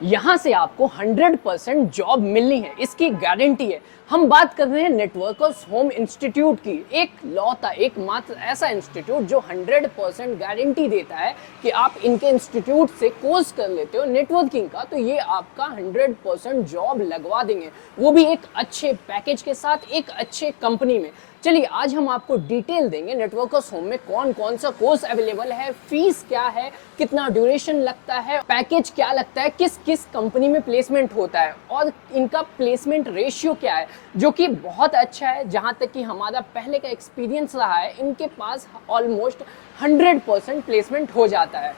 यहाँ से आपको 100% जॉब मिलनी है, इसकी गारंटी है। हम बात कर रहे हैं नेटवर्कर्स होम इंस्टीट्यूट की, एक लौता एकमात्र ऐसा इंस्टीट्यूट जो 100% गारंटी देता है कि आप इनके इंस्टीट्यूट से कोर्स कर लेते हो नेटवर्किंग का, तो ये आपका 100% जॉब लगवा देंगे, वो भी एक अच्छे पैकेज के साथ, एक अच्छे कंपनी में। चलिए आज हम आपको डिटेल देंगे नेटवर्कर्स होम में कौन कौन सा कोर्स अवेलेबल है, फीस क्या है, कितना ड्यूरेशन लगता है, पैकेज क्या लगता है, किस किस कंपनी में प्लेसमेंट होता है और इनका प्लेसमेंट रेशियो क्या है, जो कि बहुत अच्छा है। जहां तक कि हमारा पहले का एक्सपीरियंस रहा है, इनके पास ऑलमोस्ट 100% प्लेसमेंट हो जाता है।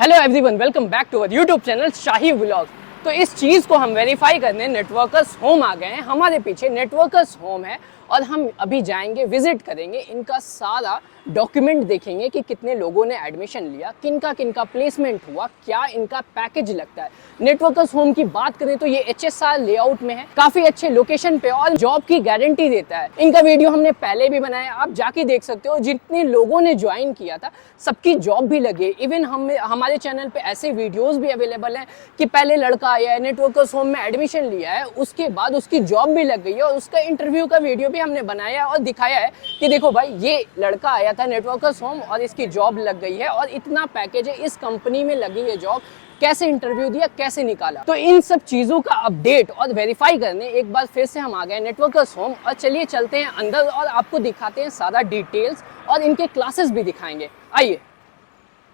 Hello everyone, welcome back to our YouTube channel Shahi vlog. तो इस चीज़ को हम वेरीफाई करने नेटवर्कर्स होम आ गए हैं। हमारे पीछे नेटवर्कर्स होम है और हम अभी जाएंगे, विजिट करेंगे, इनका सारा डॉक्यूमेंट देखेंगे कि कितने लोगों ने एडमिशन लिया, किनका किनका प्लेसमेंट हुआ, क्या इनका पैकेज लगता है। नेटवर्कर्स होम की बात करें तो ये HSR लेआउट में है, काफ़ी अच्छे लोकेशन पे और जॉब की गारंटी देता है। इनका वीडियो हमने पहले भी बनाया, आप जाके देख सकते हो। जितने लोगों ने ज्वाइन किया था सबकी जॉब भी लगी। इवन हमारे चैनल पे ऐसे वीडियोस भी अवेलेबल हैं कि पहले लड़का आया है, नेटवर्कर्स होम में एडमिशन लिया है, उसके बाद उसकी जॉब भी लग गई है और उसका इंटरव्यू का वीडियो भी हमने बनाया और दिखाया है कि देखो भाई, ये लड़का आया था नेटवर्कर्स होम और इसकी जॉब लग गई है और इतना पैकेज है, इस कंपनी में लगी है जॉब, कैसे इंटरव्यू दिया, कैसे निकाला। तो इन सब चीज़ों का अपडेट और वेरीफाई करने एक बार फिर से हम आ गए नेटवर्कर्स होम और चलिए चलते हैं अंदर और आपको दिखाते हैं सारा डिटेल्स और इनके क्लासेस भी दिखाएंगे। आइए,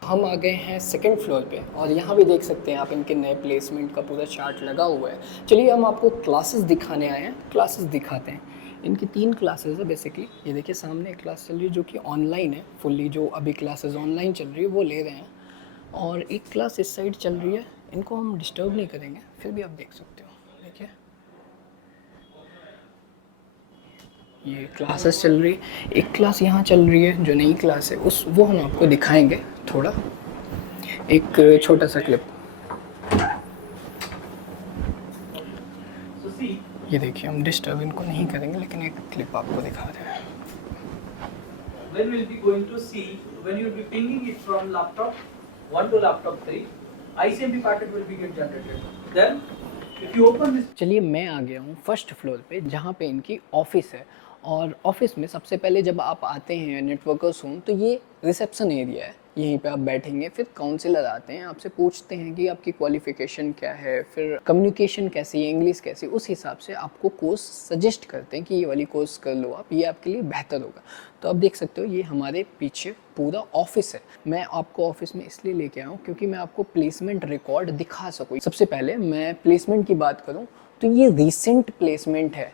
हम आ गए हैं सेकंड फ्लोर पे और यहाँ भी देख सकते हैं आप, इनके नए प्लेसमेंट का पूरा चार्ट लगा हुआ है। चलिए हम आपको क्लासेस दिखाने आए हैं, क्लासेस दिखाते हैं। इनकी 3 क्लासेस है बेसिकली। ये देखिए सामने एक क्लास चल रही है जो कि ऑनलाइन है फुल्ली, जो अभी क्लासेस ऑनलाइन चल रही है वो ले रहे हैं, और एक क्लास इस साइड चल रही है। इनको हम डिस्टर्ब नहीं करेंगे, फिर भी आप देख सकते हो। देखिए ये क्लासेस चल रही है, एक क्लास यहाँ चल रही है जो नई क्लास है, उस वो हम आपको दिखाएंगे थोड़ा, एक छोटा सा क्लिप। ये देखिए, हम डिस्टर्ब इनको नहीं करेंगे लेकिन एक क्लिप आपको दिखा रहे हैं। When we'll be going to see, when you'll be pinging it from laptop 1 to laptop 3, ICMP packet will be get generated. Then, if you open this, चलिए मैं आ गया हूँ फर्स्ट फ्लोर पे जहाँ पे इनकी ऑफिस है, और ऑफिस में सबसे पहले जब आप आते हैं नेटवर्कर्स होम तो ये रिसेप्शन एरिया है। यहीं पे आप बैठेंगे, फिर काउंसलर आते हैं, आपसे पूछते हैं कि आपकी क्वालिफ़िकेशन क्या है, फिर कम्युनिकेशन कैसी है, इंग्लिश कैसी, उस हिसाब से आपको कोर्स सजेस्ट करते हैं कि ये वाली कोर्स कर लो आप, ये आपके लिए बेहतर होगा। तो आप देख सकते हो ये हमारे पीछे पूरा ऑफिस है। मैं आपको ऑफिस में इसलिए लेके आया हूँ क्योंकि मैं आपको प्लेसमेंट रिकॉर्ड दिखा सकूँ। सबसे पहले मैं प्लेसमेंट की बात करूँ तो ये रिसेंट प्लेसमेंट है।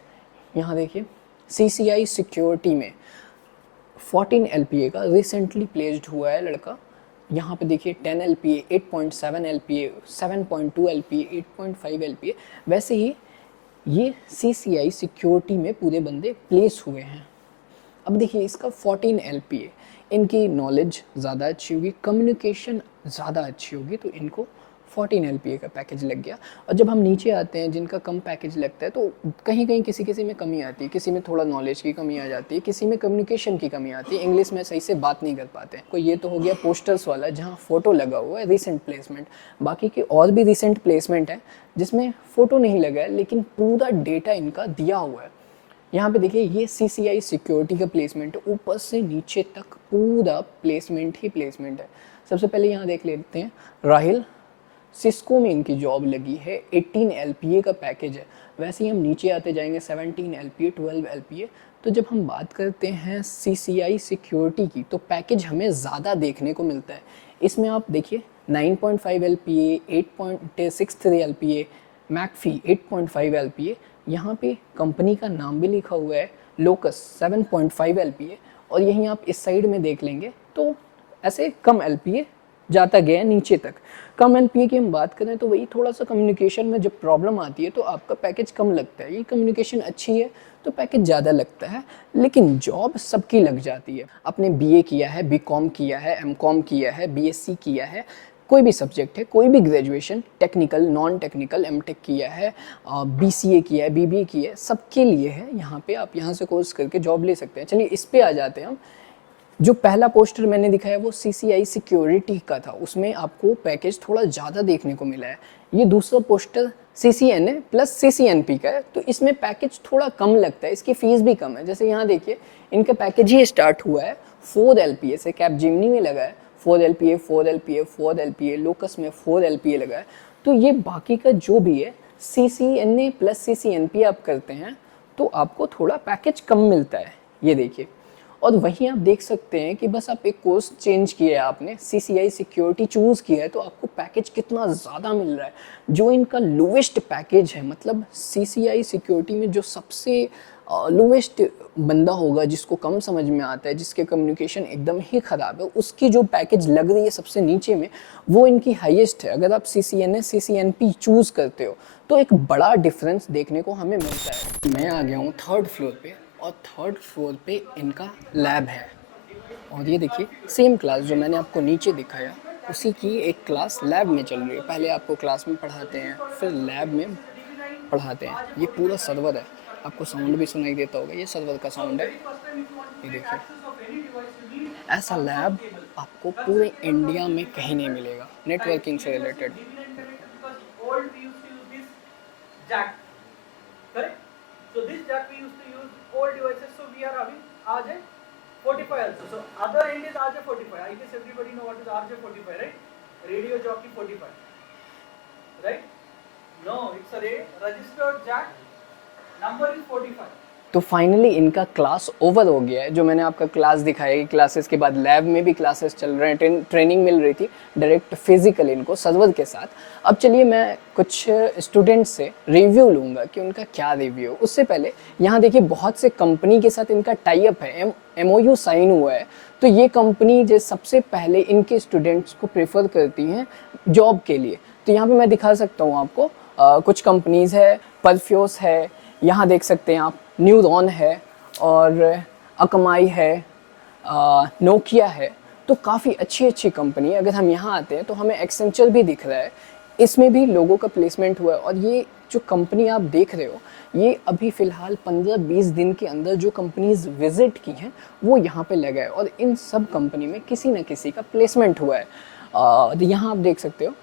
यहाँ देखिए, CCI सिक्योरिटी में 14 LPA का रिसेंटली प्लेस्ड हुआ है लड़का। यहाँ पे देखिए 10 LPA, 8.7 LPA, 7.2 LPA, 8.5 LPA। वैसे ही ये CCI सिक्योरिटी में पूरे बंदे प्लेस हुए हैं। अब देखिए इसका 14 LPA, इनकी नॉलेज ज़्यादा अच्छी होगी, कम्युनिकेशन ज़्यादा अच्छी होगी, तो इनको 14 LPA का पैकेज लग गया। और जब हम नीचे आते हैं जिनका कम पैकेज लगता है तो कहीं कहीं किसी किसी में कमी आती है, किसी में थोड़ा नॉलेज की कमी आ जाती है, किसी में कम्युनिकेशन की कमी आती है, इंग्लिश में सही से बात नहीं कर पाते हैं। कोई ये तो हो गया पोस्टर्स वाला जहाँ फ़ोटो लगा हुआ है, रिसेंट प्लेसमेंट। बाकी के और भी रिसेंट प्लेसमेंट है जिसमें फ़ोटो नहीं लगा है लेकिन पूरा डेटा इनका दिया हुआ है। यहाँ पे देखिए ये CCI सिक्योरिटी का प्लेसमेंट है, ऊपर से नीचे तक पूरा प्लेसमेंट ही प्लेसमेंट है। सबसे पहले यहाँ देख लेते हैं राहिल, सिस्को में इनकी जॉब लगी है, 18 LPA का पैकेज है। वैसे ही हम नीचे आते जाएंगे, 17 LPA, 12 LPA। तो जब हम बात करते हैं CCI सिक्योरिटी की तो पैकेज हमें ज़्यादा देखने को मिलता है। इसमें आप देखिए 9.5 LPA, 8.63 LPA, मैकफी 8.5 LPA। यहाँ पे कंपनी का नाम भी लिखा हुआ है, लोकस 7.5 LPA। और यहीं आप इस साइड में देख लेंगे तो ऐसे कम LPA जाता गया नीचे तक। कम LPA की हम बात करें तो वही थोड़ा सा कम्युनिकेशन में जब प्रॉब्लम आती है तो आपका पैकेज कम लगता है। ये कम्युनिकेशन अच्छी है तो पैकेज ज़्यादा लगता है, लेकिन जॉब सबकी लग जाती है। आपने BA किया है, BCom किया है, MCom किया है, BSc किया है, कोई भी सब्जेक्ट है, कोई भी graduation, technical, non technical, MTech किया है, BCA किया है, BBA किया है, सबके लिए है। यहाँ पे आप यहाँ से कोर्स करके जॉब ले सकते हैं। चलिए इस पे आ जाते हैं हम। जो पहला पोस्टर मैंने दिखाया वो CCI सिक्योरिटी का था, उसमें आपको पैकेज थोड़ा ज़्यादा देखने को मिला है। ये दूसरा पोस्टर CCNA प्लस CCNP का है, तो इसमें पैकेज थोड़ा कम लगता है, इसकी फ़ीस भी कम है। जैसे यहाँ देखिए इनका पैकेज ही स्टार्ट हुआ है 4 LPA से, कैपजेमिनी में लगा है 4 LPA 4 LPA 4 LPA, लोकस में 4 LPA लगा है। तो ये बाकी का जो भी है CCNA प्लस CCNP आप करते हैं तो आपको थोड़ा पैकेज कम मिलता है, ये देखिए। और वहीं आप देख सकते हैं कि बस आप एक कोर्स चेंज किया है, आपने CCI सिक्योरिटी चूज़ किया है, तो आपको पैकेज कितना ज़्यादा मिल रहा है। जो इनका लोवेस्ट पैकेज है, मतलब CCI सिक्योरिटी में जो सबसे लोवेस्ट बंदा होगा, जिसको कम समझ में आता है, जिसके कम्युनिकेशन एकदम ही ख़राब है, उसकी जो पैकेज लग रही है सबसे नीचे में, वो इनकी हाईएस्ट है। अगर आप CCNA CCNP चूज़ करते हो तो एक बड़ा डिफरेंस देखने को हमें मिलता है। मैं आ गया हूँ 3rd फ्लोर पे, और 3rd फ्लोर पे इनका लैब है। और ये देखिए सेम क्लास जो मैंने आपको नीचे दिखाया, उसी की एक क्लास लैब में चल रही है। पहले आपको क्लास में पढ़ाते हैं, फिर लैब में पढ़ाते हैं। ये पूरा सर्वर है, आपको साउंड भी सुनाई देता होगा, ये सर्वर का साउंड है। ये देखिए ऐसा लैब आपको पूरे इंडिया में कहीं नहीं मिलेगा नेटवर्किंग से related. Jack, correct? So this jack we used to use old devices. So we are having RJ45 also. So other end is RJ45. I guess everybody know what is RJ45, right? Radio jockey 45, right? No, it's a registered jack. Number is 45. तो finally इनका class over हो गया है। जो मैंने आपका class दिखाया, classes के बाद लैब में भी क्लासेस चल रहे हैं, ट्रेनिंग मिल रही थी डायरेक्ट फिजिकल इनको सर्वर के साथ। अब चलिए मैं कुछ स्टूडेंट्स से रिव्यू लूँगा कि उनका क्या रिव्यू। उससे पहले यहाँ देखिए बहुत से कंपनी के साथ इनका टाई अप है, MOU साइन हुआ है। तो ये कंपनी जो सबसे पहले इनके स्टूडेंट्स को प्रेफर करती हैं जॉब के लिए। तो यहाँ पर मैं दिखा सकता हूँ आपको कुछ कंपनीज़ है, परफ्यूस है, यहाँ देख सकते हैं आप, न्यूरॉन है, और अकमाई है, नोकिया है। तो काफ़ी अच्छी अच्छी कंपनी है। अगर हम यहाँ आते हैं तो हमें एक्सेंचर भी दिख रहा है, इसमें भी लोगों का प्लेसमेंट हुआ है। और ये जो कंपनी आप देख रहे हो, ये अभी फ़िलहाल 15-20 दिन के अंदर जो कंपनीज़ विज़िट की हैं वो यहाँ पे लगा है, और इन सब कंपनी में किसी न किसी का प्लेसमेंट हुआ है। यहाँ आप देख सकते हो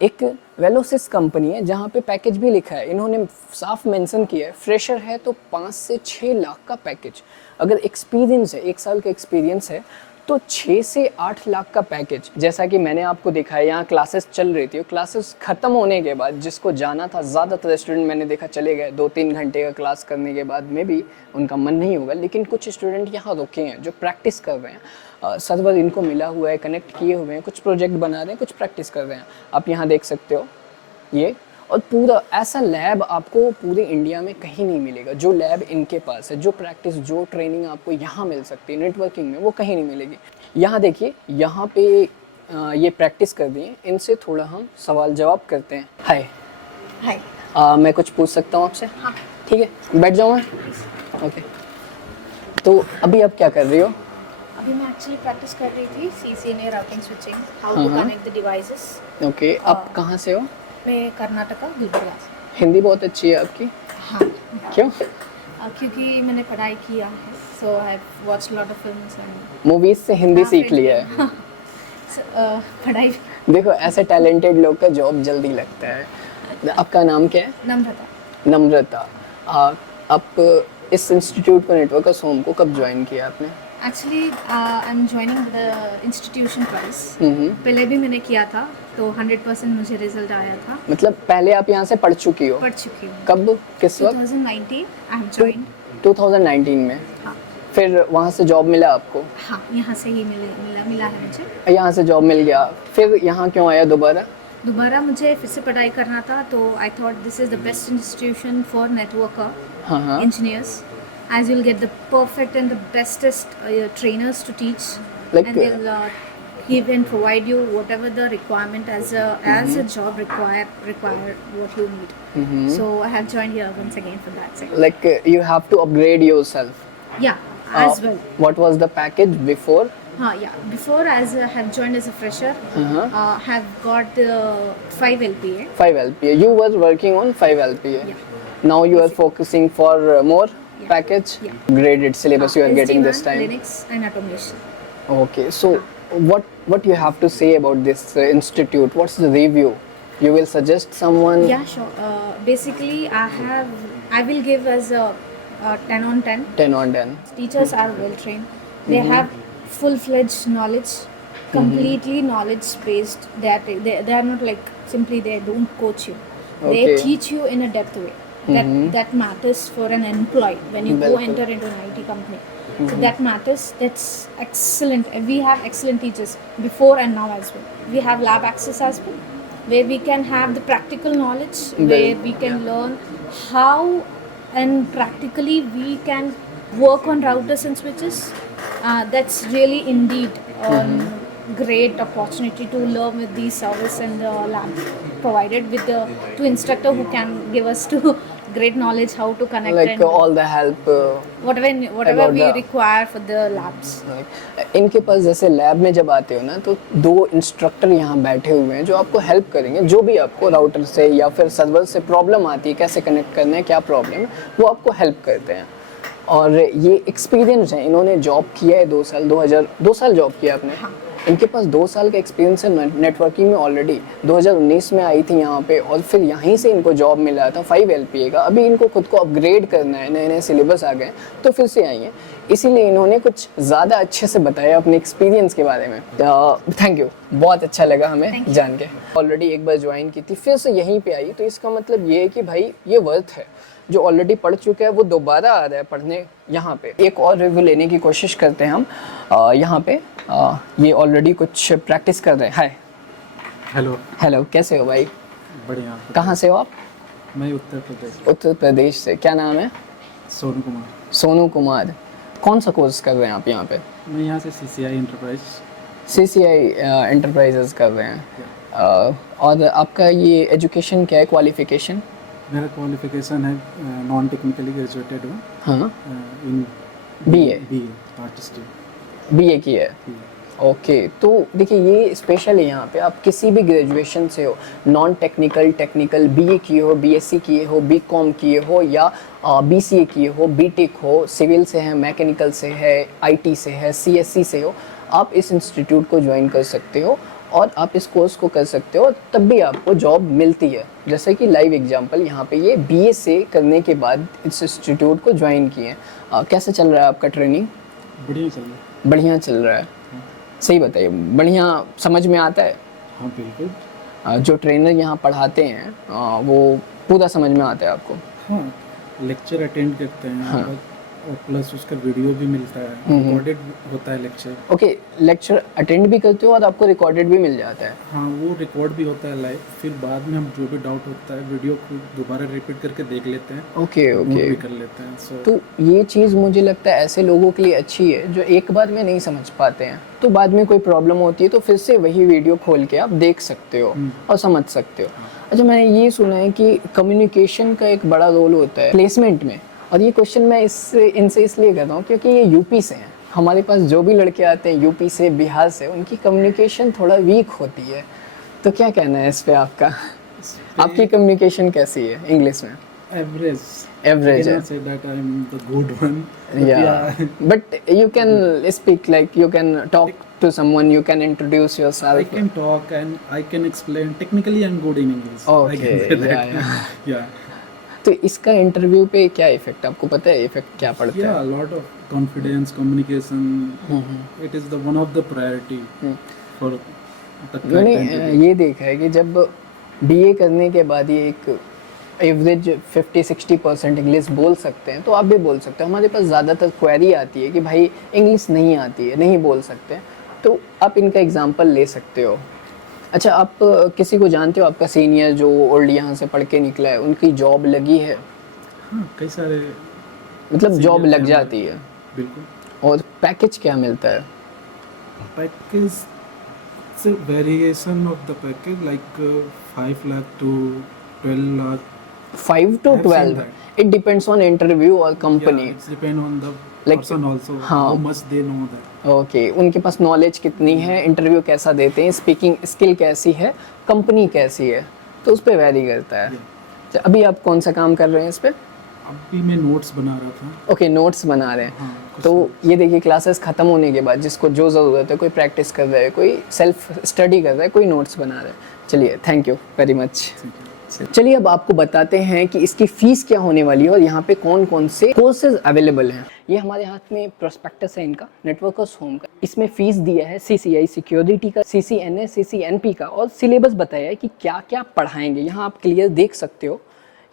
एक वेलोसिस कंपनी है जहाँ पे पैकेज भी लिखा है, इन्होंने साफ मेंशन किया है फ्रेशर है तो 5 से 6 लाख का पैकेज। अगर एक्सपीरियंस है, 1 साल का एक्सपीरियंस है, तो 6 से 8 लाख का पैकेज। जैसा कि मैंने आपको दिखाया, यहाँ क्लासेस चल रही थी, क्लासेस ख़त्म होने के बाद जिसको जाना था, ज़्यादातर स्टूडेंट मैंने देखा चले गए। 2-3 घंटे का क्लास करने के बाद में भी उनका मन नहीं होगा, लेकिन कुछ स्टूडेंट यहाँ रुके हैं जो प्रैक्टिस कर रहे हैं। सर्वर इनको मिला हुआ है, कनेक्ट किए हुए हैं, कुछ प्रोजेक्ट बना रहे हैं, कुछ प्रैक्टिस कर रहे हैं। आप यहाँ देख सकते हो ये। और पूरा ऐसा लैब आपको पूरे इंडिया में कहीं नहीं मिलेगा जो लैब इनके पास है। जो प्रैक्टिस, जो ट्रेनिंग आपको यहाँ मिल सकती है नेटवर्किंग में, वो कहीं नहीं मिलेगी। यहाँ देखिए, यहाँ पे ये प्रैक्टिस कर दिए, इनसे थोड़ा हम सवाल जवाब करते हैं। हाय हाय, मैं कुछ पूछ सकता हूँ आपसे? हाँ। ठीक है, बैठ जाऊँ मैं? ओके। तो अभी आप क्या कर रही हो? अभी मैं एक्चुअली प्रैक्टिस कर रही थी CCNA routing switching, how to connect the devices. Okay, आप कहाँ से हो? मैं कर्नाटका गुलबर्गा से। हिंदी बहुत अच्छी है आपकी। हाँ। क्यों? क्योंकि मैंने पढ़ाई किया है, so I have watched lot of films and movies से हिंदी सीख लिया है। पढ़ाई। देखो ऐसे टैलेंटेड लोग का जॉब जल्दी लगता है। आपका नाम क्या है? नम्रता। नम्रता। आप इस इंस्टीट्यूट को, नेटवर्कर्स होम को कब ज्वाइन किया आपने? Actually I am joining the institution twice. पहले भी मैंने किया था, तो 100% मुझे रिजल्ट आया था। मतलब पहले आप यहाँ से पढ़ चुकी हो? पढ़ चुकी हूँ। कब, किस वक्त? 2019 आई हैव जॉइंड। 2019 में? हाँ। फिर वहाँ से जॉब मिला आपको? हाँ, यहाँ से ही मिला है मुझे। यहाँ से जॉब मिल गया, फिर यहाँ क्यों आया दोबारा? दोबारा मुझे फिर से पढ़ाई करना था, तो I thought this is the best institution for networker engineers, as you'll get the perfect and the bestest trainers to teach, Like, and they'll give and provide you whatever the requirement as a job require what you need. So I have joined here once again for that sake. Like you have to upgrade yourself. Yeah, as well. What was the package before? Yeah. Before, as I have joined as a fresher, have got 5 LPA. 5 LPA. You were working on 5 LPA. Yeah. Now you are focusing for more package. Yeah. Graded syllabus you are getting SD-WAN, this time. Linux and automation. Okay, so what you have to say about this institute? What's the review? You will suggest someone? Yeah, sure. Basically, I will give as a 10 on 10. 10 on 10. Teachers are well trained. They have full-fledged knowledge, completely knowledge based. They are not like simply they don't coach you. They Okay. teach you in a depth way. That matters for an employee when you go Bilkul. enter into an IT company. So that matters. That's excellent. We have excellent teachers before and now as well. We have lab access as well, where we can have the practical knowledge, where we can learn how and practically we can work on routers and switches. That's really indeed great opportunity to learn with these service and the lab provided with the two instructor who can give us to great knowledge how to connect Like and all the help. whatever about we the- require for the labs. इनके पास जैसे lab में जब आते हो ना तो 2 instructor यहाँ बैठे हुए हैं जो आपको हेल्प करेंगे, जो भी आपको राउटर से या फिर सर्वर से प्रॉब्लम आती है, कैसे कनेक्ट करना है, क्या प्रॉब्लम है, वो आपको हेल्प करते हैं। और ये एक्सपीरियंस है, इन्होंने जॉब किया है 2 साल, 2 साल जॉब किया आपने। इनके पास 2 साल का एक्सपीरियंस है नेटवर्किंग में ऑलरेडी। 2019 में आई थी यहाँ पे और फिर यहीं से इनको जॉब मिला था 5 LPA का। अभी इनको खुद को अपग्रेड करना है, नए नए सिलेबस आ गए तो फिर से आई हैं, इसीलिए इन्होंने कुछ ज़्यादा अच्छे से बताया अपने एक्सपीरियंस के बारे में। थैंक यू, बहुत अच्छा लगा हमें जान के। ऑलरेडी एक बार ज्वाइन की थी, फिर से यहीं पे आई, तो इसका मतलब ये है कि भाई ये वर्थ है। जो ऑलरेडी पढ़ चुका है वो दोबारा आ रहा है पढ़ने यहाँ पे। एक और रिव्यू लेने की कोशिश करते हैं हम यहाँ पे। ये ऑलरेडी कुछ प्रैक्टिस कर रहे हैं। हाय, हेलो। हेलो, कैसे हो भाई? बढ़िया। कहाँ से हो आप? मैं उत्तर प्रदेश। उत्तर प्रदेश से। क्या नाम है? सोनू कुमार। सोनू कुमार। कौन सा कोर्स कर रहे हैं आप यहाँ पे? मैं यहाँ से CCI इंटरप्राइज। CCI इंटरप्राइजेस कर रहे हैं। और आपका ये एजुकेशन क्या है, क्वालिफिकेशन? मेरा क्वालिफिकेशन है नॉन टेक्निकली ग्रेजुएटेड हूँ हाँ, इन BA आर्टिस्ट। BA की है। ओके, तो देखिए ये स्पेशल है यहाँ पे। आप किसी भी ग्रेजुएशन से हो, नॉन टेक्निकल, टेक्निकल, BA किए हो, BSc किए हो, BCom किए हो या BCA किए हो, BTech हो, सिविल से है, मैकेनिकल से है, IT से है, CSC से हो, आप इस इंस्टीट्यूट को ज्वाइन कर सकते हो और आप इस कोर्स को कर सकते हो, तब भी आपको जॉब मिलती है। जैसे कि लाइव एग्जांपल यहाँ पे ये BA से करने के बाद इस इंस्टीट्यूट को ज्वाइन किए। कैसे चल रहा है आपका ट्रेनिंग? बढ़िया चल रहा है। बढ़िया चल रहा है। सही बताइए, बढ़िया समझ में आता है? हाँ बिल्कुल। जो ट्रेनर यहाँ पढ़ाते हैं वो पूरा समझ में आता है आपको? हाँ, लेक्चर अटेंड करते हैं यहाँ पर और प्लस उसका वीडियो भी मिलता है, रिकॉर्डेड होता है लेक्चर। ओके, लेक्चर अटेंड भी करते हो और आपको रिकॉर्डेड भी मिल जाता है? हाँ, वो रिकॉर्ड भी होता है लाइव, फिर बाद में हम जो भी डाउट होता है वीडियो को दोबारा रिपीट करके देख लेते हैं। Okay note okay. भी कर लेते हैं। सो तो ये चीज़ मुझे लगता है ऐसे लोगों के लिए अच्छी है जो एक बार में नहीं समझ पाते हैं, तो बाद में कोई प्रॉब्लम होती है तो फिर से वही वीडियो खोल के आप देख सकते हो और समझ सकते हो। अच्छा, मैंने ये सुना है कि कम्युनिकेशन का एक बड़ा रोल होता है प्लेसमेंट में, और ये क्वेश्चन मैं इनसे इसलिए कर रहा हूँ क्योंकि ये यूपी से हैं। हमारे पास जो भी लड़के आते हैं यूपी से, बिहार से, उनकी कम्युनिकेशन थोड़ा वीक होती है, तो क्या कहना है इस पे आपका? आपकी कम्युनिकेशन कैसी है इंग्लिश में? एवरेज। एवरेज है? say that I am the good one. Yeah, but you can speak, like you can talk to someone, you can introduce I yourself. can talk and I can explain. Technically, I'm good in English. I Okay, can say that. yeah. Yeah. तो इसका interview पे क्या effect, आपको पता है effect क्या पड़ता Yeah, है? a lot of confidence, communication. It is the one of the priority for the मैंने correct interview. ये देखा है कि जब BA करने के बाद ये एक एवरेज 50-60% इंग्लिश बोल सकते हैं, तो आप भी बोल सकते हो। हमारे पास ज़्यादातर क्वेरी आती है कि भाई इंग्लिश नहीं आती है, नहीं बोल सकते, तो आप इनका एग्जांपल ले सकते हो। अच्छा, आप किसी को जानते हो आपका सीनियर जो ओल्ड यहाँ से पढ़ के निकला है, उनकी जॉब लगी है? हाँ, कई सारे मतलब जॉब seniors लग हैं जाती है? बिल्कुल। और पैकेज क्या मिलता है? Package, it's a variation of the package like 5 lakh to 12 lakh. 5 to I have seen 12? that. It depends on interview or company. Yeah, it's depend on the Like, person also. हाँ. How much they know that. Okay, उनके पास knowledge कितनी है, interview कैसा देते हैं, speaking skill कैसी है, company कैसी है, तो उस पर वैरी करता है। Yeah. अच्छा, अभी आप कौन सा काम कर रहे हैं इस पे? अभी मैं नोट्स बना रहा था। ओके, नोट्स बना रहे हैं। हाँ, कुछ तो ये देखिए क्लासेस ख़त्म होने के बाद जिसको जो ज़रूरत है, कोई प्रैक्टिस कर रहा है, कोई सेल्फ स्टडी कर रहा है, कोई नोट्स बना रहा है। चलिए, थैंक यू वेरी मच। ठीक है। चलिए अब आपको बताते हैं कि इसकी फ़ीस क्या होने वाली है और यहाँ पे कौन कौन से कोर्सेज अवेलेबल हैं। ये हमारे हाथ में प्रोस्पेक्टस है इनका, नेटवर्कर्स होम का। इसमें फ़ीस दिया है CCI सिक्योरिटी का, CCNA CCNP का, और सिलेबस बताया है कि क्या क्या पढ़ाएंगे। यहाँ आप क्लियर देख सकते हो,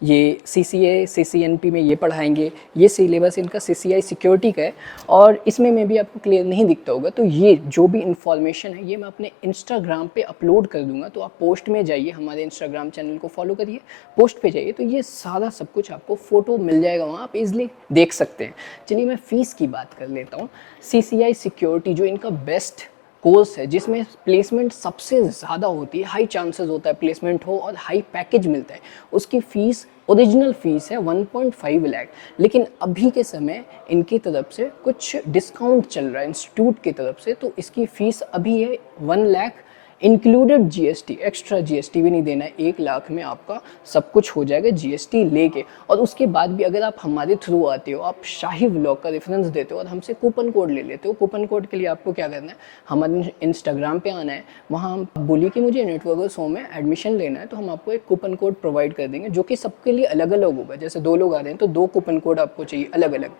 ये CCA CCNP में ये पढ़ाएंगे, ये सिलेबस इनका CCI सिक्योरिटी का है। और इसमें में भी आपको क्लियर नहीं दिखता होगा, तो ये जो भी इंफॉर्मेशन है ये मैं अपने इंस्टाग्राम पे अपलोड कर दूंगा। तो आप पोस्ट में जाइए, हमारे इंस्टाग्राम चैनल को फॉलो करिए, पोस्ट पे जाइए, तो ये सारा सब कुछ आपको फ़ोटो मिल जाएगा, वहाँ आप इजीली देख सकते हैं। चलिए मैं फ़ीस की बात कर लेता हूँ। CCI सिक्योरिटी जो इनका बेस्ट कोर्स है, जिसमें प्लेसमेंट सबसे ज़्यादा होती है, हाई चांसेस होता है प्लेसमेंट हो और हाई पैकेज मिलता है, उसकी फ़ीस ओरिजिनल फ़ीस है 1.5 लाख। लेकिन अभी के समय इनकी तरफ से कुछ डिस्काउंट चल रहा है इंस्टीट्यूट की तरफ से, तो इसकी फ़ीस अभी है 1 lakh included GST, extra GST भी नहीं देना है। 1 लाख में आपका सब कुछ हो जाएगा GST लेके। और उसके बाद भी अगर आप हमारे थ्रू आते हो, आप शाही व्लॉग का रेफरेंस देते हो और हमसे कूपन कोड ले लेते हो, कूपन कोड के लिए आपको क्या करना है, हमारे इंस्टाग्राम पे आना है, वहाँ हम बोलिए कि मुझे नेटवर्कर्स होम में एडमिशन लेना है, तो हम आपको एक कूपन कोड प्रोवाइड कर देंगे जो कि सबके लिए अलग अलग होगा। जैसे 2 लोग आ रहे हैं तो 2 कूपन कोड आपको चाहिए अलग अलग।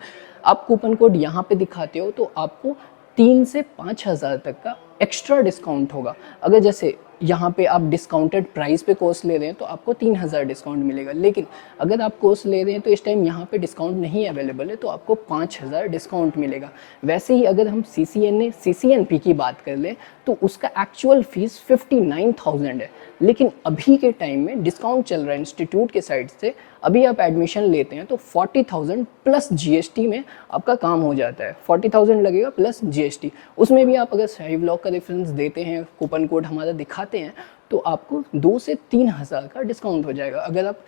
आप कूपन कोड यहाँ पे दिखाते हो तो आपको 3 से 5 हज़ार तक का एक्स्ट्रा डिस्काउंट होगा। अगर जैसे यहाँ पे आप डिस्काउंटेड प्राइस पे कोर्स ले रहे हैं तो आपको 3000 डिस्काउंट मिलेगा। लेकिन अगर आप कोर्स ले रहे हैं तो इस टाइम यहाँ पे डिस्काउंट नहीं अवेलेबल है, तो आपको 5000 डिस्काउंट मिलेगा। वैसे ही अगर हम CCNA CCNP की बात कर लें तो उसका एक्चुअल फ़ीस 59,000 है, लेकिन अभी के टाइम में डिस्काउंट चल रहा है इंस्टीट्यूट के साइड से। अभी आप एडमिशन लेते हैं तो 40,000 प्लस GST में आपका काम हो जाता है। 40,000 लगेगा प्लस GST। उसमें भी आप अगर शाही व्लॉग का रेफरेंस देते हैं, कूपन कोड हमारा दिखाते हैं, तो आपको 2 से 3 हज़ार का डिस्काउंट हो जाएगा। अगर आप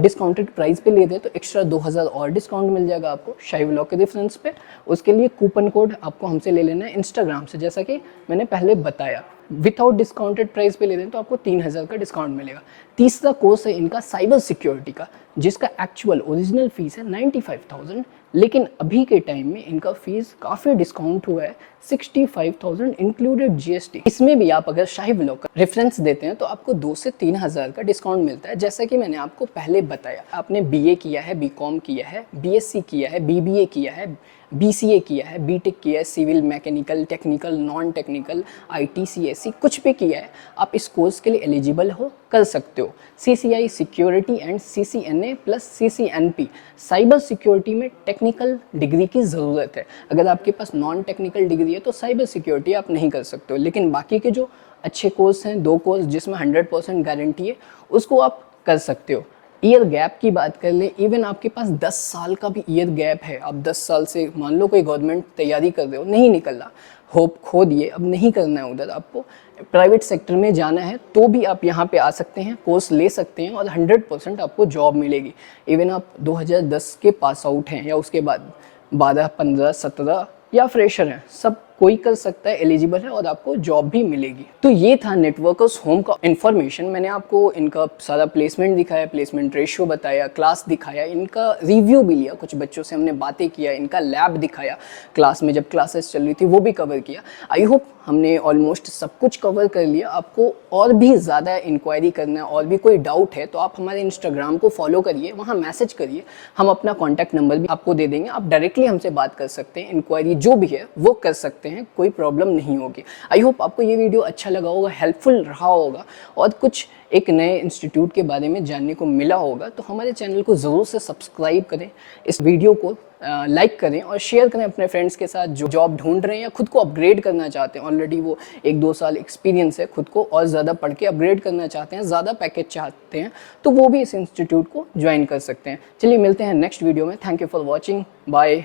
डिस्काउंटेड प्राइस पे लेते हैं तो एक्स्ट्रा 2000 और डिस्काउंट मिल जाएगा आपको शाही व्लॉग के रेफरेंस पे। उसके लिए कूपन कोड आपको हमसे ले लेना है इंस्टाग्राम से, जैसा कि मैंने पहले बताया। विदाउट डिस्काउंटेड प्राइस पे ले रहे हैं तो आपको 3000 का डिस्काउंट मिलेगा। तीसरा कोर्स है इनका साइबर सिक्योरिटी का, जिसका एक्चुअल ओरिजिनल फ़ीस है 95,000, लेकिन अभी के टाइम में इनका फ़ीस काफ़ी डिस्काउंट हुआ है 65,000 इंक्लूडेड GST। इसमें भी आप अगर शाही व्लॉग का रेफरेंस देते हैं तो आपको 2 से 3 हज़ार का डिस्काउंट मिलता है। जैसा कि मैंने आपको पहले बताया, आपने BA किया है, BCom किया है, BSc किया है, BBA किया है, BCA किया है, BTech किया है, civil, mechanical, technical, non technical, IT CSE कुछ भी किया है, आप इस कोर्स के लिए एलिजिबल हो, कर सकते हो। CCI security and CCNA plus CCNP cyber security में टेक्निकल डिग्री की ज़रूरत है। अगर आपके पास नॉन टेक्निकल डिग्री है तो साइबर सिक्योरिटी आप नहीं कर सकते हो, लेकिन बाकी के जो अच्छे कोर्स हैं, 2 कोर्स जिसमें 100% गारंटी है, उसको आप कर सकते हो। ईयर गैप की बात कर लें, इवन आपके पास 10 साल का भी ईयर गैप है, आप 10 साल से मान लो कोई गवर्नमेंट तैयारी कर रहे हो, नहीं निकल रहा, होप खो दिए, अब नहीं करना है उधर, आपको प्राइवेट सेक्टर में जाना है, तो भी आप यहाँ पे आ सकते हैं, कोर्स ले सकते हैं और 100% आपको जॉब मिलेगी। इवन आप 2010 के पास आउट हैं या उसके बाद 12, 15, 17 या फ्रेशर हैं, सब कोई कर सकता है, एलिजिबल है और आपको जॉब भी मिलेगी। तो ये था नेटवर्कर्स होम का इन्फॉर्मेशन। मैंने आपको इनका सारा प्लेसमेंट दिखाया, प्लेसमेंट रेशियो बताया, क्लास दिखाया, इनका रिव्यू भी लिया, कुछ बच्चों से हमने बातें किया, इनका लैब दिखाया, क्लास में जब क्लासेस चल रही थी वो भी कवर किया। आई होप हमने ऑलमोस्ट सब कुछ कवर कर लिया। आपको और भी ज़्यादा इंक्वायरी करना है और भी कोई डाउट है तो आप हमारे इंस्टाग्राम को फॉलो करिए, वहाँ मैसेज करिए, हम अपना कॉन्टैक्ट नंबर भी आपको दे देंगे, आप डायरेक्टली हमसे बात कर सकते हैं, इंक्वायरी जो भी है वो कर सकते हैं, कोई प्रॉब्लम नहीं होगी। आई होप आपको ये वीडियो अच्छा लगा होगा, हेल्पफुल रहा होगा और कुछ एक नए इंस्टीट्यूट के बारे में जानने को मिला होगा। तो हमारे चैनल को ज़रूर से सब्सक्राइब करें, इस वीडियो को लाइक करें और शेयर करें अपने फ्रेंड्स के साथ जो जॉब ढूंढ रहे हैं या खुद को अपग्रेड करना चाहते हैं। ऑलरेडी वो 1-2 साल एक्सपीरियंस है, खुद को और ज़्यादा पढ़ के अपग्रेड करना चाहते हैं, ज़्यादा पैकेज चाहते हैं, तो वो भी इस इंस्टीट्यूट को ज्वाइन कर सकते हैं। चलिए मिलते हैं नेक्स्ट वीडियो में। Thank you for watching, bye.